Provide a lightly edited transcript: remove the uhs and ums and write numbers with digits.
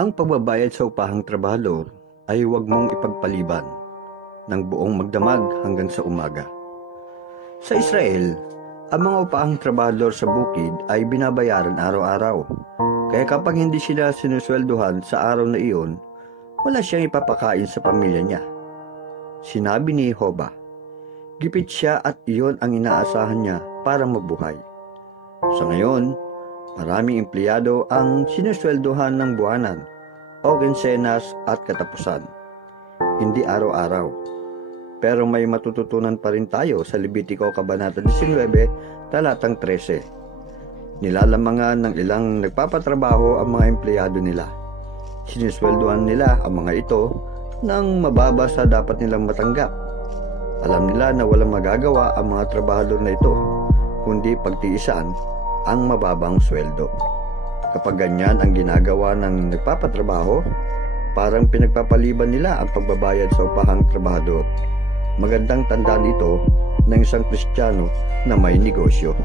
Ang pagbabayad sa upahang trabahador ay huwag mong ipagpaliban ng buong magdamag hanggang sa umaga. Sa Israel, ang mga upahang trabahador sa bukid ay binabayaran araw-araw. Kaya kapag hindi sila sinusweldohan sa araw na iyon, wala siyang ipapakain sa pamilya niya. Sinabi ni Hoba, gipit siya at iyon ang inaasahan niya para mabuhay. Sa ngayon, maraming empleyado ang sinusweldohan ng buwanan o kinsenas at katapusan, hindi araw-araw. Pero may matututunan pa rin tayo sa Levitico Kabanata 19, talatang 13. Nilalamangan ng ilang nagpapatrabaho ang mga empleyado nila. Sinusweldohan nila ang mga ito ng mababa sa dapat nilang matanggap. Alam nila na walang magagawa ang mga trabahador na ito, kundi pagtiisan ang mababang sweldo. Kapag ganyan ang ginagawa ng nagpapatrabaho, parang pinagpapaliban nila ang pagbabayad sa upahang trabahador. Magandang tandaan ito ng isang Kristiyano na may negosyo.